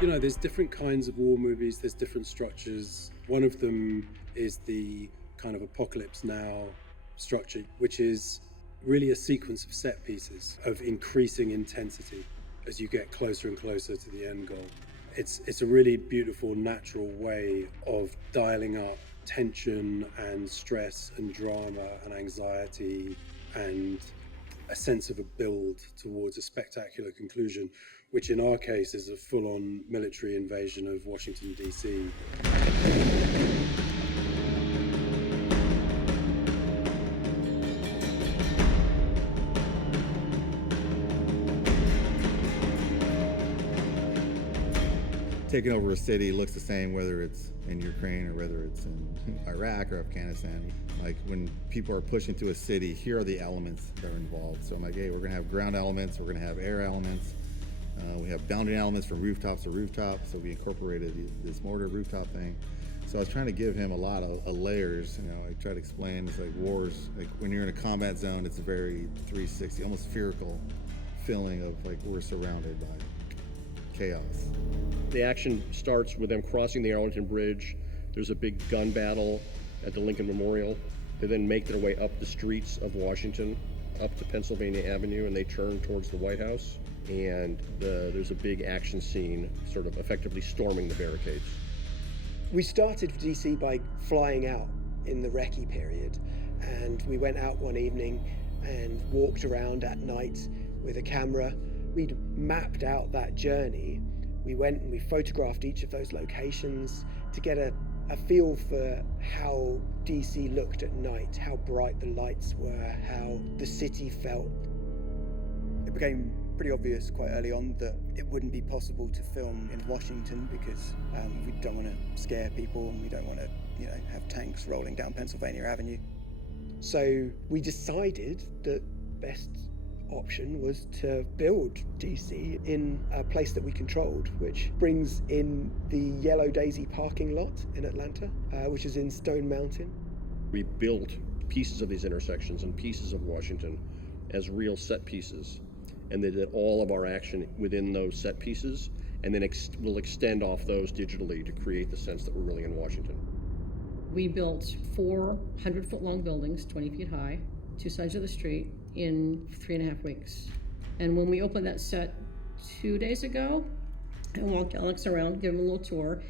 You know, there's different kinds of war movies, there's different structures. One of them is the kind of Apocalypse Now structure, which is really a sequence of set pieces of increasing intensity as you get closer and closer to the end goal. It's a really beautiful, natural way of dialing up tension and stress and drama and anxiety and a sense of a build towards a spectacular conclusion, which in our case is a full-on military invasion of Washington, D.C. Taking over a city looks the same whether it's in Ukraine or whether it's in Iraq or Afghanistan. Like when people are pushing to a city, here are the elements that are involved. So I'm like, hey, we're gonna have ground elements, we're gonna have air elements, we have bounding elements from rooftops to rooftop, so we incorporated this mortar rooftop thing. So I was trying to give him a lot of layers. You know, I try to explain it's like wars, like when you're in a combat zone, it's a very 360, almost spherical feeling of like we're surrounded by chaos. The action starts with them crossing the Arlington Bridge. There's a big gun battle at the Lincoln Memorial. They then make their way up the streets of Washington, up to Pennsylvania Avenue, and they turn towards the White House. And there's a big action scene, sort of effectively storming the barricades. We started for DC by flying out in the recce period, and we went out one evening and walked around at night with a camera. We'd mapped out that journey. We went and we photographed each of those locations to get a feel for how DC looked at night, how bright the lights were, how the city felt. It became pretty obvious quite early on that it wouldn't be possible to film in Washington because we don't want to scare people and we don't want to, have tanks rolling down Pennsylvania Avenue. So we decided that best option was to build DC in a place that we controlled, which brings in the Yellow Daisy parking lot in Atlanta, which is in Stone Mountain. We built pieces of these intersections and pieces of Washington as real set pieces, and they did all of our action within those set pieces, and then we'll extend off those digitally to create the sense that we're really in Washington. We built 4 100-foot-long buildings, 20 feet high, 2 sides of the street, in 3.5 weeks. And when we opened that set 2 days ago, I walked Alex around, gave him a little tour,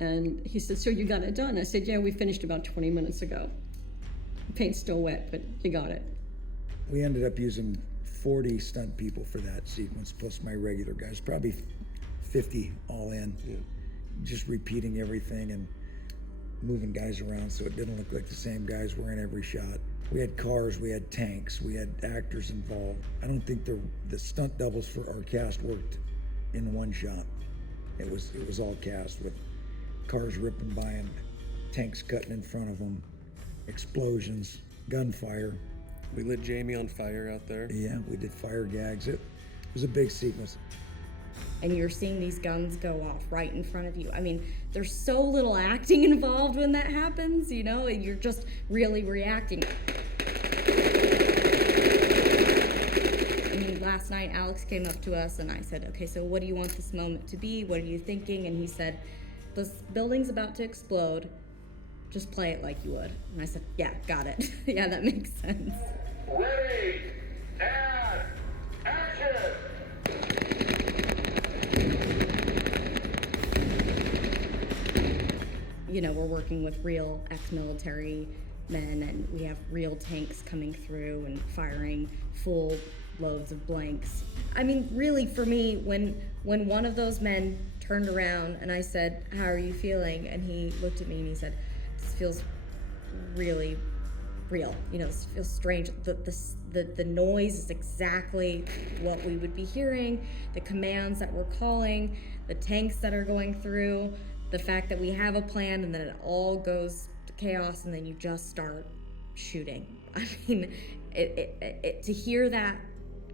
and he said, "So you got it done?" I said, "Yeah, we finished about 20 minutes ago. The paint's still wet, but you got it." We ended up using 40 stunt people for that sequence, plus my regular guys, probably 50 all in. Yeah. Just repeating everything and moving guys around so it didn't look like the same guys were in every shot. We had cars, we had tanks, we had actors involved. I don't think the stunt doubles for our cast worked in one shot. It was all cast with cars ripping by and tanks cutting in front of them, explosions, gunfire. We lit Jamie on fire out there. Yeah, we did fire gags. It was a big sequence. And you're seeing these guns go off right in front of you. I mean, there's so little acting involved when that happens, and you're just really reacting. I mean, last night Alex came up to us and I said, "Okay, so what do you want this moment to be? What are you thinking?" And he said, "This building's about to explode. Just play it like you would." And I said, "Yeah, got it." Yeah, that makes sense. Ready, and action! We're working with real ex-military men, and we have real tanks coming through and firing full loads of blanks. I mean, really, for me, when one of those men turned around and I said, "How are you feeling?" and he looked at me and he said, "This feels really real. This feels strange." The noise is exactly what we would be hearing, the commands that we're calling, the tanks that are going through, the fact that we have a plan and then it all goes to chaos and then you just start shooting. I mean, to hear that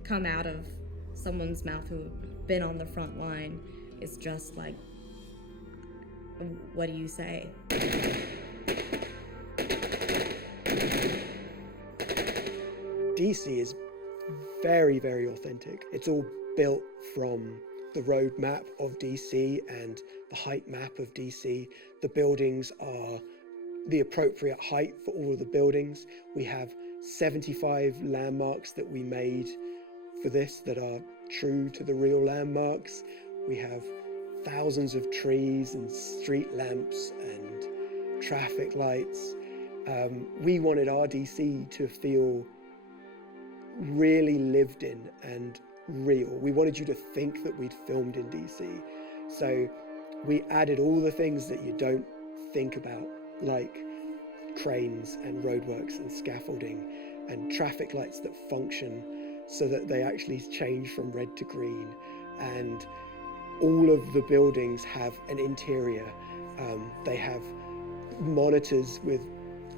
come out of someone's mouth who's been on the front line is just like, what do you say? DC is very, very authentic. It's all built from the road map of DC and the height map of DC. The buildings are the appropriate height for all of the buildings. We have 75 landmarks that we made for this that are true to the real landmarks. We have thousands of trees and street lamps and traffic lights. We wanted our DC to feel really lived in and real. We wanted you to think that we'd filmed in DC. So we added all the things that you don't think about, like cranes and roadworks and scaffolding and traffic lights that function so that they actually change from red to green. And all of the buildings have an interior. They have monitors with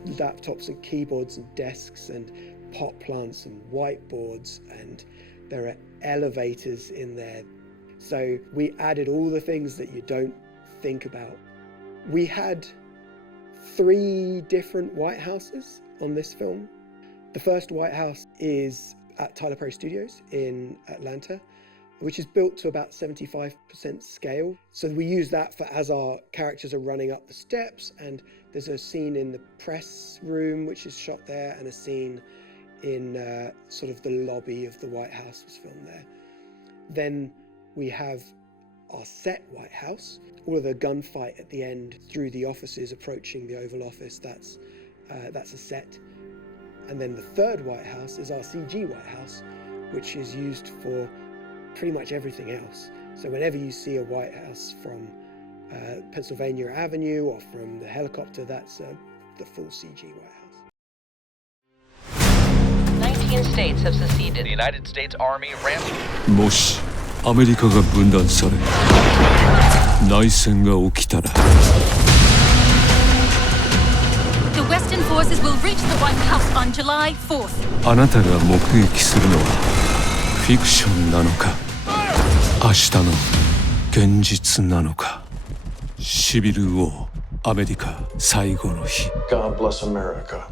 laptops and keyboards and desks and pot plants and whiteboards, and there are elevators in there. So we added all the things that you don't think about. We had 3 different White Houses on this film. The first White House is at Tyler Perry Studios in Atlanta, which is built to about 75% scale. So we use that for as our characters are running up the steps, and there's a scene in the press room which is shot there, and a scene in sort of the lobby of the White House was filmed there. Then we have our set White House, all of the gunfight at the end through the offices approaching the Oval Office, that's a set. And then the third White House is our CG White House, which is used for pretty much everything else. So whenever you see a White House from Pennsylvania Avenue or from the helicopter, that's the full CG White House. 19 states have seceded. The United States Army ramps. もしアメリカが分断され内戦が起きたら The Western forces will reach the White House on July 4th. あなたが目撃するのはフィクションなのか明日の現実なのかシビル・ウォーアメリカ最後の日 God bless America.